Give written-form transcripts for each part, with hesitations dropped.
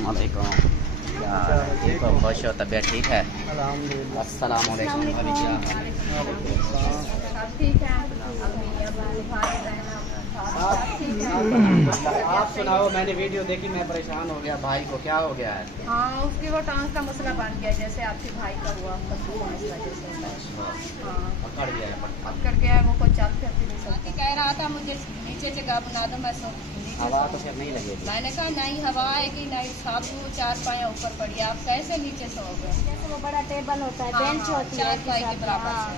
अस्सलाम वालेकुम। क्या ठीक हो, खुश हो, तबीयत ठीक है? अल्हम्दुलिल्लाह। अस्सलाम वालेकुम। आप सुनाओ, मैंने वीडियो देखी, मैं परेशान हो गया। भाई को क्या हो गया है? हाँ, उसकी वो टांग का मसला बन गया, जैसे आपके भाई का हुआ पत्थर का मसला जैसे होता है। हाँ, पकड़ गया है। पकड़ गया है, वो कोई चल फिर भी नहीं सकती। कह रहा था मुझे नीचे जगह बना दो, मैं सो हवा तो फिर नहीं लगेगी। मैंने कहा नहीं हवा आएगी, नहीं साथ वो 4 पाया ऊपर पड़ी, आप कैसे नीचे सोओगे? जैसे वो बड़ा टेबल होता है, बेंच होती है 4 पाई के बराबर से,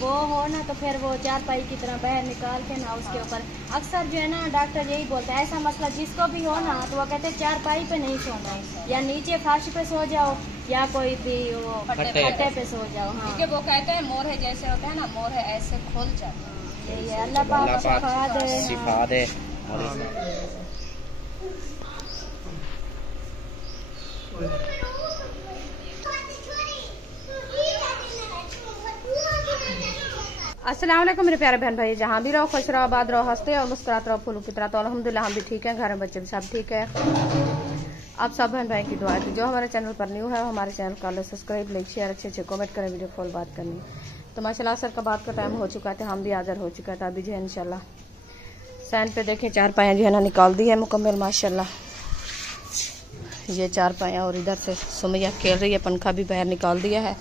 वो हो ना तो फिर वो 4 पाई की तरह बाहर निकाल के ना उसके ऊपर। अक्सर जो है ना डॉक्टर यही बोलता है, ऐसा मसला जिसको भी हो ना तो वो कहते हैं 4 पाई पे नहीं सोना, या नीचे फर्श पे सो जाओ या कोई भी वो फट्टे पे सो जाओ। हाँ, क्योंकि वो कहते हैं मोरे जैसे होते हैं ना, मोरे ऐसे खुल जाते हैं। यही है, अल्लाह पाक शिफा दे। अस्सलाम वालेकुम मेरे प्यारे बहन भाई, जहाँ भी रहो खुश रहो, आबाद रहो, हंसते और मुस्कुराते रहो फूलों की तरह। तो अल्हम्दुलिल्लाह हम भी ठीक हैं, घर में बच्चे भी सब ठीक है। आप सब बहन भाई की दुआ की। जो हमारे चैनल पर न्यू है हमारे चैनल का सब्सक्राइब, लाइक, शेयर, अच्छे कमेंट करें, वीडियो कॉल बात करनी। तो माशाल्लाह सर का बात का टाइम हो चुका था, हम भी हाज़िर हो चुका था। अभी जो है इंशाल्लाह सैन पे देखें 4 पाया जो है ना निकाल दी है मुकम्मल माशाल्लाह। ये 4 पाया और इधर से सुमैया खेल रही है, पंखा भी बाहर निकाल दिया है।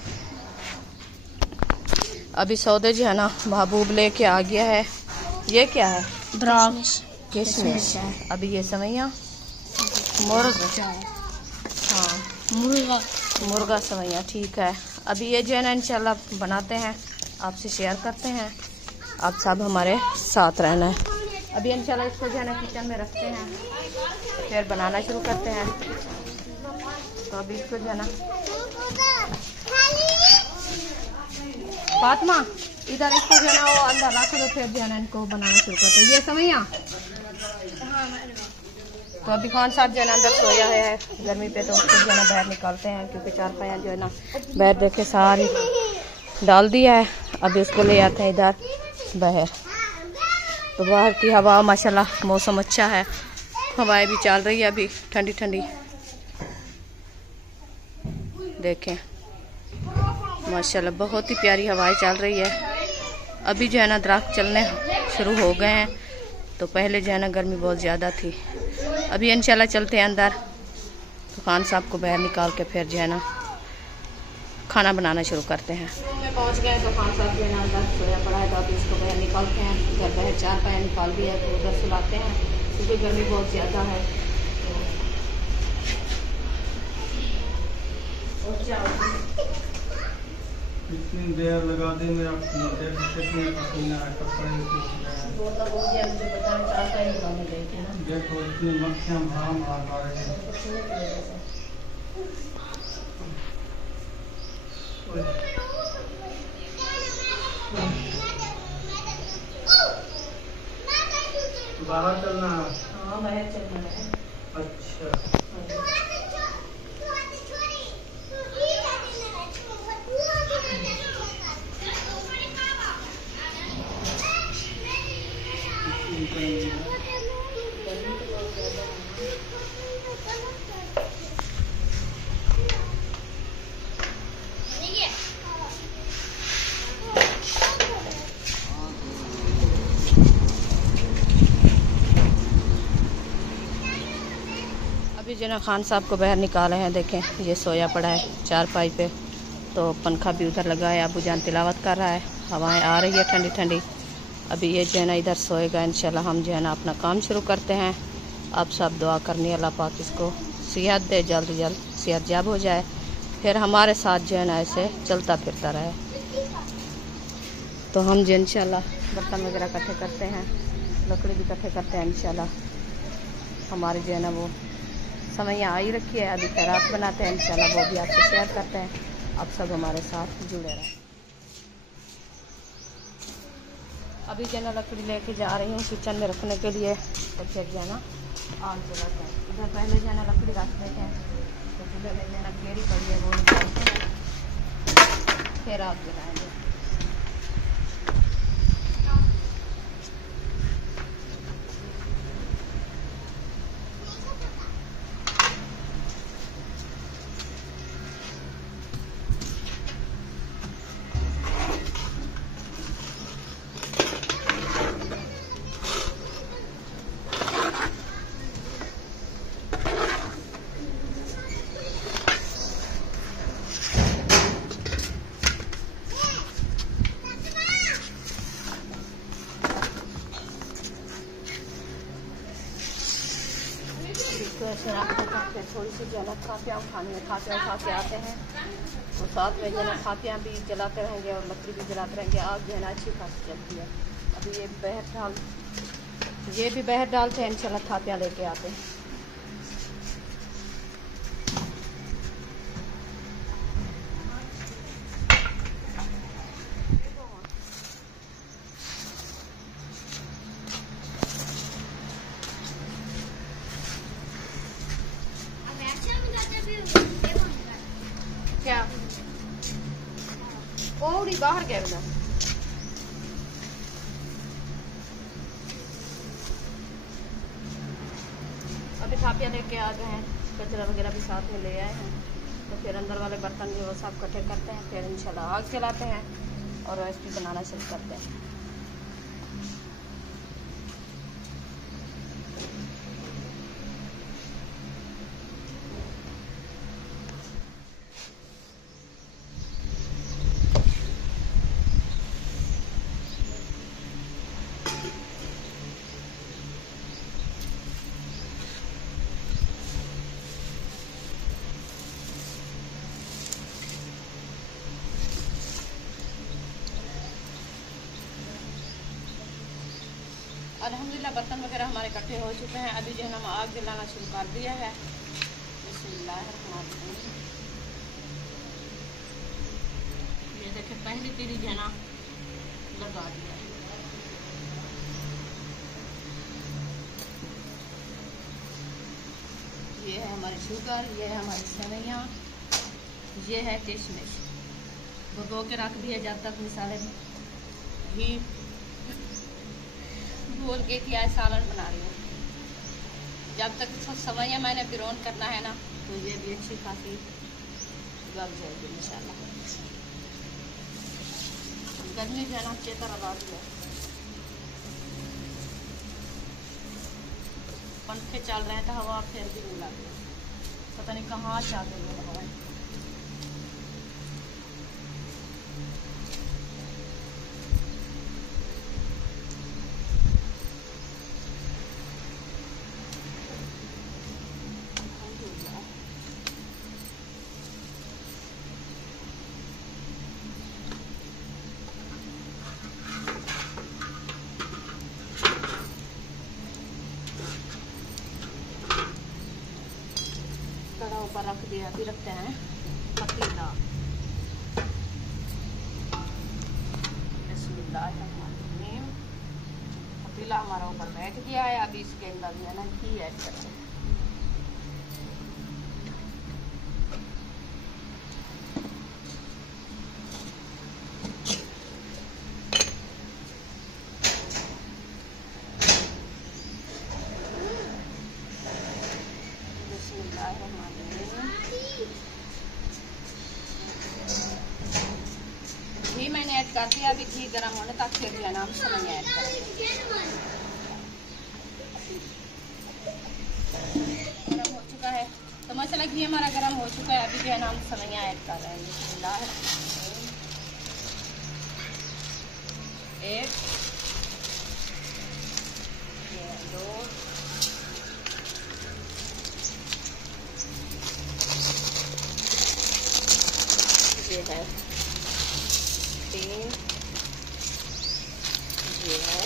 अभी सौदे जो है ना महबूब लेके आ गया है। ये क्या है? किशमिश। अभी ये सवैया मुर्गा सवैया, ठीक है। अभी ये जो है ना इंशाल्लाह बनाते हैं, आपसे शेयर करते हैं। आप सब हमारे साथ रहना है। अभी इंशाल्लाह इसको जो है ना किचन में रखते हैं, फिर बनाना शुरू करते हैं। तो अभी इसको जो है ना फातिमा इधर इसको जो है ना वो अंदर रख दो, फिर जो है ना इनको बनाना शुरू करते हैं। ये समैया तो अभी खान साहब जो है ना अंदर सोया है गर्मी पे, तो उसको जो है ना बाहर निकालते हैं, क्योंकि 4 पाया जो है ना बाहर देखे सारी डाल दिया है। अभी उसको ले आते हैं इधर बाहर। तो बाहर की हवा माशाल्लाह मौसम अच्छा है, हवाएं भी चल रही है अभी ठंडी ठंडी, देखें माशाल्लाह बहुत ही प्यारी हवाएं चल रही है। अभी जो है ना दरख्त चलने शुरू हो गए हैं, तो पहले जो है ना गर्मी बहुत ज़्यादा थी। अभी इंशाल्लाह चलते हैं अंदर, तो खान साहब को बाहर निकाल के फिर जो है ना खाना बनाना शुरू करते हैं। में पहुंच गए तो खान साहब जो है ना अंदर सोया पड़ा है, तो अभी इसको बाहर निकालते हैं। घर बाहर 4 पाया निकाल दिया है, तो उधर सुलाते हैं क्योंकि गर्मी बहुत ज़्यादा है। इतनी देर लगा दी मेरा कितने पसीना कपड़े देखो इतनी मक्खियाँ भाम आ रही हैं। बाहर चलना है? हाँ बाहर चलना है। अच्छा, अभी जना खान साहब को बाहर निकाले हैं, देखें ये सोया पड़ा है 4 पाई पे, तो पंखा भी उधर लगा है। अबू जान तिलावत कर रहा है, हवाएं आ रही है ठंडी ठंडी। अभी ये जो है ना इधर सोएगा, इंशाल्लाह हम जो है ना अपना काम शुरू करते हैं। आप सब दुआ करनी अल्लाह पाक इसको सेहत दे, जल्द जल्द सेहत याब हो जाए, फिर हमारे साथ जो है ना ऐसे चलता फिरता रहे। तो हम जो इंशाल्लाह बर्तन वगैरह इकट्ठे करते हैं, लकड़ी भी इकट्ठे करते हैं इंशाल्लाह। हमारे जो है ना वो समैया आई रखी है, अभी खैरात बनाते हैं इंशाल्लाह, वो भी आपसे शेयर करते हैं। आप सब हमारे साथ जुड़े रहें। अभी जो है ना लकड़ी लेके जा रही हूँ किचन में रखने के लिए, तो फिर जो है ना आग जलाते हैं। इधर पहले जो है ना लकड़ी रख देते हैं, तो चूल्हे में जो है ना केरी पड़ी है वो निकालते हैं, फिर आग जलाएंगे। हैं थोड़ी सी जो है ना खातियाँ खानी है, खातियाँ उठा के आते हैं तो साथ में जो है ना खातियाँ भी जलाते रहेंगे और लकड़ी भी जलाते रहेंगे। आग जो है ना अच्छी खासी चलती है। अभी ये भी बहर डालते हैं, इंशाल्लाह खातियाँ लेके आते हैं। क्या कोड़ी बाहर गया ना अभी थापियाँ लेके आ गए हैं, कचरा वगैरह भी साथ में ले आए हैं। तो फिर अंदर वाले बर्तन जो वो सब इकट्ठे करते हैं, फिर इंशाल्लाह आग जलाते हैं और रेसिपी बनाना शुरू करते हैं। अल्हम्दुलिल्लाह बर्तन वगैरह हमारे इकट्ठे हो चुके हैं। अभी जो है हम आग जलाना शुरू कर दिया है। बिस्मिल्लाहिर्रहमानिर्रहीम। ये देखिए पहली पीली जो है ना लगा दिया है। ये है हमारी शुगर, ये है हमारी सेवइयाँ, ये है किशमिश। भिगो के रख दिया जब तक मिसाले घी भूल गई थी। आज सालन बना रही हूँ। जब तक सेवइयाँ मैंने बिरोन करना है ना तो ये भी अच्छी खासी गल जाएगी इंशाल्लाह। गर्मी जो है ना अच्छी तरह लगा दिया। पंखे चल रहे हैं तो हवा फिर भी नहीं लग रही, पता नहीं कहाँ जा गई है हवा। ऊपर रख दिया। अभी रखते हैं पतीला। बिस्मिल्लाहिर्रहमानिर्रहीम। पतीला हमारा ऊपर बैठ गया है। अभी इसके अंदर जो है ना घी ऐड करते हैं। घी मैंने ऐड कर दिया। अभी घी गर्म होने तक फिर जो है ना हम सेवइयाँ ऐड करेंगे। गर्म हो चुका है तो मसाला घी हमारा गर्म हो चुका है। अभी जो है ना हम सेवइयाँ ऐड कर रहे हैं। एक, दो, ये है 3, ये है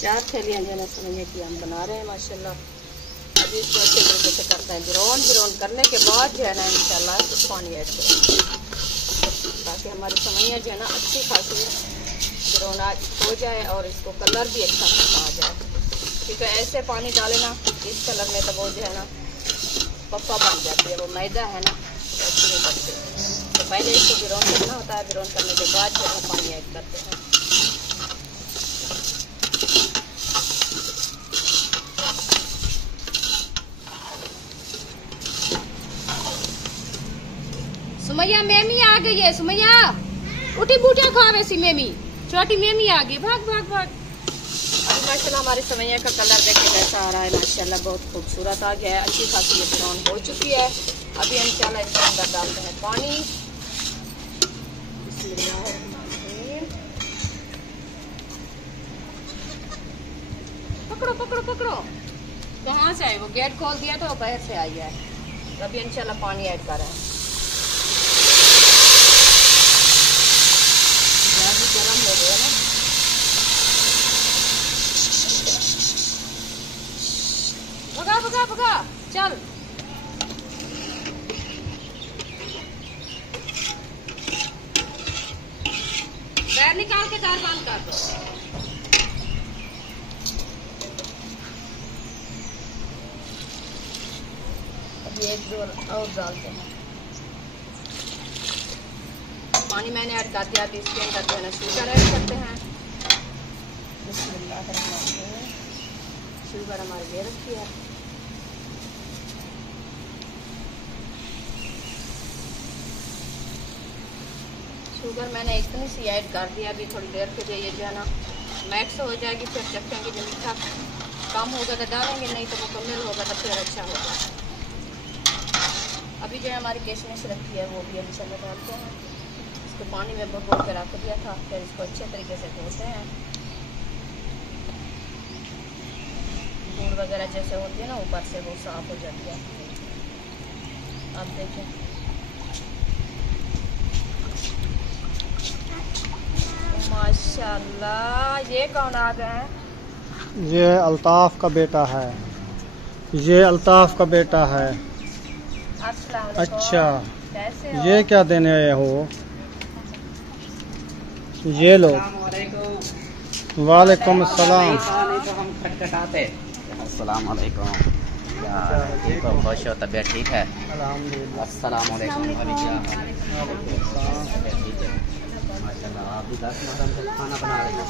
4 थैलियाँ जो है ना सेवइयाँ की हम बना रहे हैं माशाल्लाह। अभी इसको अच्छे तरीके से करते हैं। बिरोन करने के बाद जो है ना इंशाल्लाह पानी ऐड करेंगे ताकि हमारी सेवइयाँ जो है ना अच्छी खासी बिरोना हो जाए और इसको कलर भी अच्छा खासा आ जाए। ठीक है, ऐसे पानी डाले ना इस कलर में तो वो जो है ना पप्पा बन जाती है। वो मैदा है ना ऐसे नहीं बनते। तो पहले इसको बिरोन करना होता है। बिरोन करने के बाद जो है पानी ऐड करते हैं। सुमैया मेमी आ गई है। सुमैया उठी बूटिया खा वैसी मेमी, छोटी मेमी आ गई। भाग भाग भाग। अभी माशाल्लाह हमारी सेवइयाँ का कलर देखिए कैसा आ रहा है। माशाल्लाह बहुत खूबसूरत आ गया है। अच्छी खासी ये ब्राउन हो चुकी है। अभी इंशाल्लाह इसके अंदर डालते हैं पानी। बिस्मिल्लाहिर्रहमानिर्रहीम। पकड़ो पकड़ो पकड़ो। कहाँ से आई? वो गेट खोल दिया था, वो बाहर से आई है। अभी इंशाल्लाह पानी ऐड कर रहे हैं। गैस भी गर्म हो गया ना। भगा भगा भगा, चल। बैर निकाल के तार बंद कर दो। अभी एक दो और डालते हैं। पानी मैंने ऐड कर दिया। अभी इसके अंदर जो है ना शुगर ऐड करते हैं। शुगर हमारी ये रखी है। शुगर मैंने इतनी सी ऐड कर दिया। अभी थोड़ी देर के लिए ये जो है ना मैक्स हो जाएगी। फिर चखेंगे जब मीठा कम होगा तो डालेंगे, नहीं तो मुकम्मल होगा तो फिर अच्छा होगा। अभी जो है हमारी किशमिश रखी है वो भी इंशाल्लाह डालते हैं। इसको पानी में भिगो के रख दिया था, फिर इसको अच्छे तरीके से धोते हैं। धूल वगैरह जैसे होती है ना ऊपर से, वो साफ हो जाती है। अब देखें माशाल्लाह, ये कौन आ गए हैं? ये अल्ताफ का बेटा है। ये अल्ताफ का बेटा है। अस्सलाम वालेकुम। अच्छा, कैसे हो? ये क्या देने आए हो? ये लो। वालेकुम अस्सलाम। तो हम खटखटाते। अस्सलाम वालेकुम। क्या ठीक हो? खुश हो? तबीयत ठीक है? अल्हम्दुलिल्लाह। अस्सलाम वालेकुम। माशाल्लाह, आप भी 10 मरतबा से खाना बना रहे हो।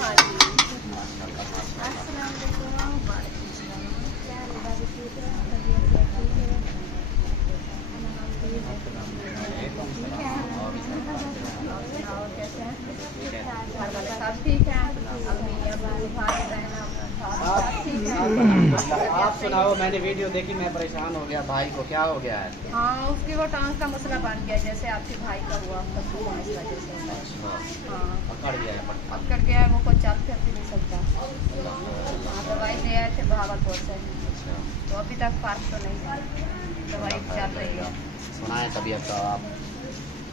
आप सुनाओ, मैंने वीडियो देखी, मैं परेशान हो गया। भाई को क्या हो गया है? हाँ, उसकी वो टांग का मसला बन गया, जैसे आपके भाई का हुआ मसला जैसे। हाँ, पकड़ गया है, पकड़ गया है, वो कोई चल फिर भी नहीं सकता। हाँ, दवाई ले आए थे भावलपुर से, तो अभी तक फर्क तो नहीं है। दवाई चल रही है। सुना है तबीयत का? आप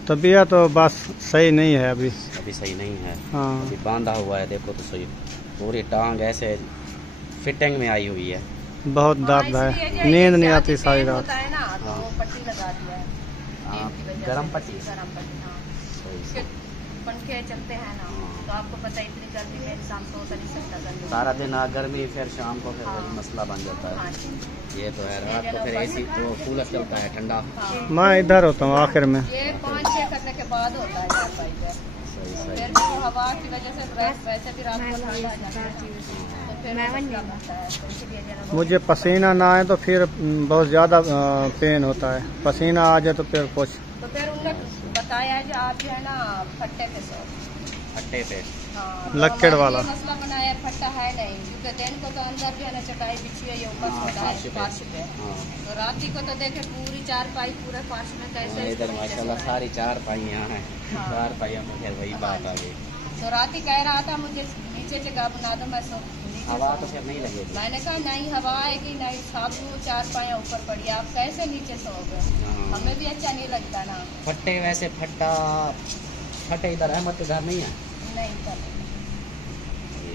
तबीयत तो बस सही नहीं है अभी। अभी सही नहीं है। हाँ, अभी बांधा हुआ है, देखो तो सही। पूरी टांग ऐसे फिटिंग में आई हुई है। बहुत दर्द है, नींद नहीं आती सारी रात। होता है ना, तो वो पट्टी लगा दिया है। हाँ, नींद की वजह से। गरम पट्टी। गरम पट्टी, हाँ। सही इसके पंखे चलते हैं ना, तो आपको पता है इतनी गर्मी में इंसान सो तो नहीं सकता। गर्मी सारा दिन आ गर्मी, फिर शाम को फिर हाँ। वही मसला बन जाता हाँ है। जी। ये तो है। रात को फिर एसी तो कूलर चलता है ठंडा। हाँ। मैं इधर होता हूँ आखिर में। ये 5-6 करने के बाद होता है यार भाई पे। सही फिर सही। भी वो हवा की वजह से वैसे भी रात को ठंडा हो जाता है, तो फिर मसला बनता है। तो इसीलिए जो है ना मुझे पसीना ना आए तो फिर बहुत ज़्यादा पेन होता है। पसीना आ जाए तो फिर कुछ। तो फिर उन्होंने बताया है जो आप जो है ना फट्टे पे सो। अट्टे पे। हाँ, लक्कड़ तो वाला। ये मसला बनाया फट्टा है नहीं, क्योंकि दिन को तो अंदर जो है ना चटाई बिछी है, ये ऊपर हाँ, सोता है फर्श पे। हाँ। तो राती को तो देखे पूरी चारपाई पूरे फर्श में कैसे इधर माशाल्लाह सारी 4 पाइयाँ हैं। हाँ। 4 पाइयों में फिर वही बात आ गई। तो राती कह रहा था मुझे नीचे जगह बना दो, मैं सो नीचे हवा सो। तो फिर नहीं लगेगी। मैंने कहा नहीं हवा आएगी नहीं, साथ वो 4 पाया ऊपर पड़ी, आप कैसे नीचे सोओगे? हाँ। हमें भी अच्छा नहीं लगता ना। फट्टे वैसे फट्टे इधर अहमद के घर नहीं है। नहीं कर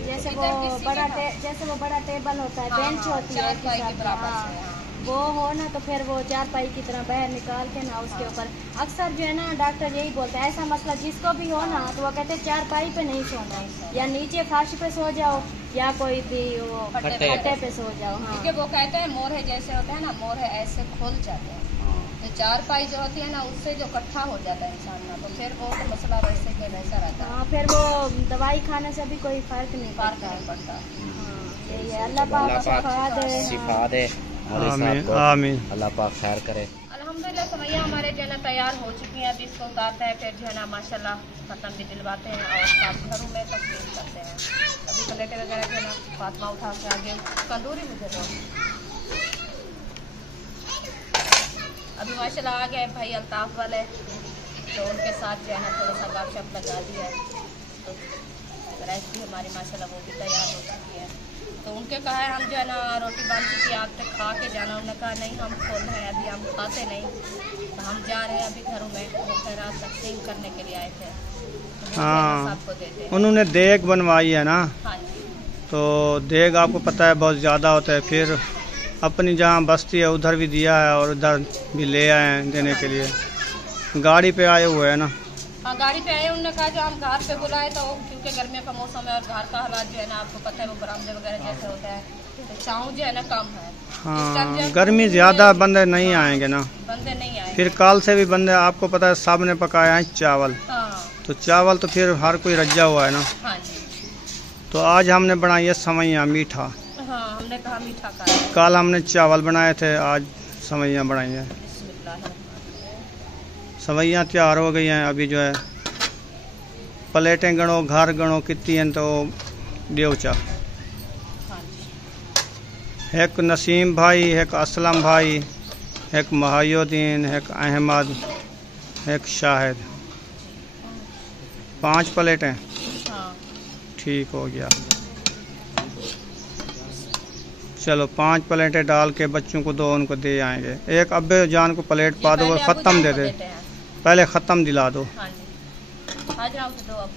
जैसे इधर वो किसी बड़ा के जैसे वो बड़ा टेबल होता है, हाँ, बेंच हाँ, होती है चार पाई के साथ, बराबर हाँ, से, हाँ। वो हो ना तो फिर वो 4 पाई की तरह बाहर निकाल के ना उसके ऊपर अक्सर जो है ना डॉक्टर यही बोलते हैं, ऐसा मसला जिसको भी हो ना तो वो कहते हैं 4 पाई पे नहीं सोना है, या नीचे फर्श पे सो जाओ या कोई भी वो फट्टे फट्टे पे सो जाओ। हाँ, क्योंकि वो कहते हैं मोरहे जैसे होते हैं ना, मोरहे ऐसे खुल जाते हैं। तो 4 पाई जो होती है ना उससे जो इकट्ठा हो जाता है इंसान ना, तो फिर वो तो मसला वैसे के वैसा रहता है। हाँ, फिर वो दवाई खाने से भी कोई फर्क नहीं फर्क पड़ता। नहीं पड़ता। हाँ, यही है, अल्लाह पाक शिफा दे। शिफा दे। मौलवी साहब आमीन को आमीन। अल्लाह पाक खैर करे। अल्हम्दुलिल्लाह सवैया हमारे जो है ना तैयार हो चुकी हैं। अभी इसको उतारते हैं, फिर जो है ना माशाल्लाह खत्म भी दिलवाते हैं और साथ घरों में तकसीम करते हैं। अभी प्लेटें वगैरह जो है ना फातिमा उठा के आगे तंदूरी मुझे दो। अभी माशाल्लाह आ गए भाई अल्ताफ वाले, तो उनके साथ जो है ना थोड़ा सा गपशप लगा दिया है। तो राइस भी हमारी माशाल्लाह वो भी तैयार हो चुकी है। तो उनके कहा है हम जो है ना रोटी बांध की आप तक खा के जाना। उन्होंने कहा नहीं हम खोल रहे हैं, अभी हम खाते नहीं, तो हम जा रहे हैं अभी घरों में। वो खैरात तकसीम करने के लिए आए थे, तो हाँ, सबको देते हैं। उन्होंने देग बनवाई है ना, हाँ जी। तो देग आपको पता है बहुत ज़्यादा होता है। फिर अपनी जहाँ बस्ती है उधर भी दिया है और उधर भी ले आए हैं देने के लिए। गाड़ी पे आए हुए हैं ना? हाँ गाड़ी पे आए। उन्होंने कहा जो हम घर पे बुलाए तो क्योंकि गर्मियों का मौसम है और घर का हालात जो है ना आपको पता है वो बरामदे वगैरह जैसे होता है, तो छाँव जो है ना कम है। हाँ, गर्मी ज़्यादा, बंदे नहीं आएंगे ना, बंदे नहीं आए। फिर कल से भी बंदे, आपको पता है सब ने पकाया है चावल। हाँ। तो चावल तो फिर हर कोई रज्जा हुआ है ना। हाँ जी। तो आज हमने बनाई है सवैयाँ मीठा। हाँ, हमने कहा मीठा खाया। कल हमने चावल बनाए थे, आज सवैयाँ बनाई हैं। सवैयाँ तैयार हो गई हैं। अभी जो है प्लेटें गणो, घर गणो कितनी हैं तो देवचा। एक नसीम भाई, एक असलम भाई, एक महायुद्दीन, एक अहमद, एक शाहिद। 5 प्लेटें। हाँ। ठीक हो गया। चलो 5 प्लेटें डाल के बच्चों को दो, उनको दे आएंगे। एक अब्बे जान को प्लेट पा दो, वो ख़त्म दे दे, पहले ख़त्म दिला दो। हाँ जी। आज रात को दो अब।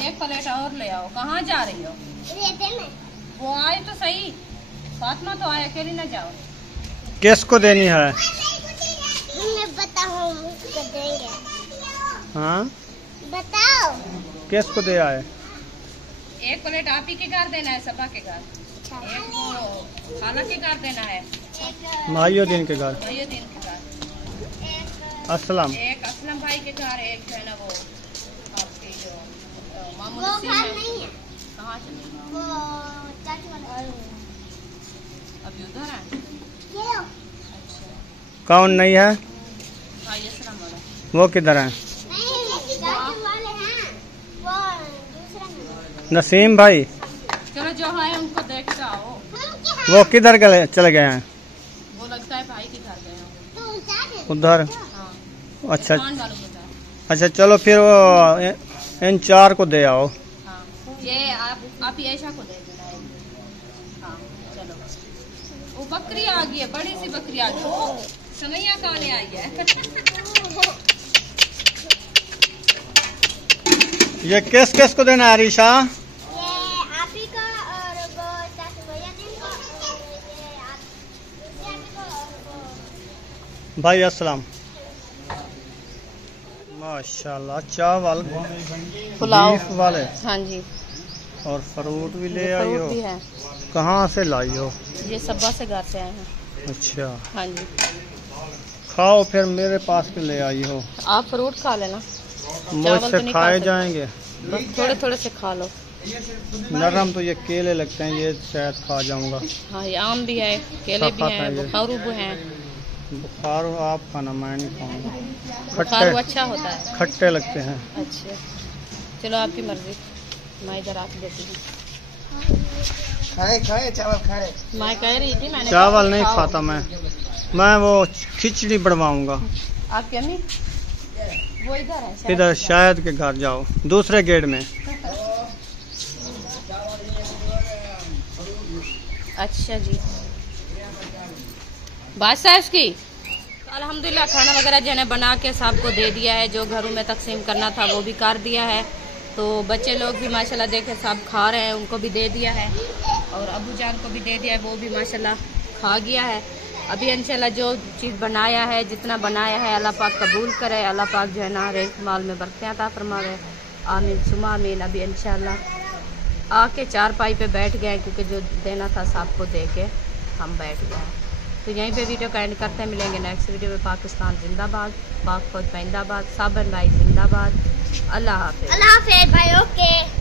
एक प्लेट और ले आओ। कहाँ जा रही हो? वो आए तो सही, फातिमा तो आए, अकेली ना जाओ। किसको देनी है? हाँ बताओ। किसको दे आए? एक प्लेट आप ही के घर देना है, सबा के घर, एक वो खाला के घर देना है, महायुद्दीन के घर, महायुद्दीन के घर, असलम, एक असलम भाई के घर, एक जो है ना वो आपकी जो मामू वो नसीम घर है। नहीं है, कहाँ चले? वो चाचू वाला। अभी उधर है। ये लो। अच्छा। कौन नहीं है? भाई असलम वाला। वो किधर है? नहीं, चाचू वाले हैं, वो दूसरा नहीं। नसीम भाई। चलो जो है उनको देख के आओ। वो किधर चले गए हैं? वो लगता है भाई के घर गए होंगे। उधर। हाँ। अच्छा सामान डालो बेटा। अच्छा, चलो फिर वो इन 4 को दे आओ। हाँ, ये आप ही ऐशा को दे देना है। हाँ चलो। वो बकरी आ गई है, बड़ी सी बकरी आ गई। ओ समैया कहाँ आई है? ये किस किस को देना है अरीशा? ये आप ही को और वो चाचू भैया दिन को, और ये आप दूसरे आप ही को और वो। भाई अस्सलाम। माशाल्लाह, चावल पुलाव बीफ वाले। हाँ जी। और फ्रूट भी ले आई फ्रूट हो? भी है। कहाँ से लाई हो? ये सब्बा से घर से आए हैं। अच्छा, हाँ जी। खाओ फिर मेरे पास के ले आई हो। आप फ्रूट खा लेना, मुझसे नहीं खाए खा जाएंगे। बस थोड़े थोड़े से खा लो। नरम तो ये केले लगते हैं, ये शायद खा जाऊंगा। हाँ, ये आम भी है, केले भी हैं, बुखारू भी हैं। बुखार आप खाना, मैं नहीं खाऊंगा। बुखारू अच्छा होता है, खट्टे लगते हैं। अच्छा चलो आपकी मर्जी, मैं इधर आके देती हूँ। खाए चावल खाए। मैं कह रही थी मैंने चावल नहीं खाता मैं वो खिचड़ी बनवाऊंगा। आपकी अम्मी वो इधर है, इधर शायद के घर जाओ, दूसरे गेट में। अच्छा जी, बादशाह इसकी अल्हम्दुलिल्लाह खाना वगैरह जो है बना के सबको दे दिया है। जो घरों में तकसीम करना था वो भी कर दिया है। तो बच्चे लोग भी माशाल्लाह देखे सब खा रहे हैं, उनको भी दे दिया है। और अबू जान को भी दे दिया है, वो भी माशाल्लाह खा गया है। अभी इंशाल्लाह जो चीज़ बनाया है, जितना बनाया है, अल्लाह पाक कबूल करे। अल्लाह पाक जो है ना रेज़्क़ माल में बरकतें अता फरमावे। आमीन सुमा आमीन। अभी इंशाल्लाह आके चारपाई पे बैठ गए, क्योंकि जो देना था सबको दे के हम बैठ गए। तो यहीं पे वीडियो का एंड करते हैं। मिलेंगे नेक्स्ट वीडियो में। पाकिस्तान जिंदाबाद, पाक फौज जिंदाबाद, साबन भाई जिंदाबाद। अल्लाह हाफिज। अल्लाह हाफिज भाई, ओके।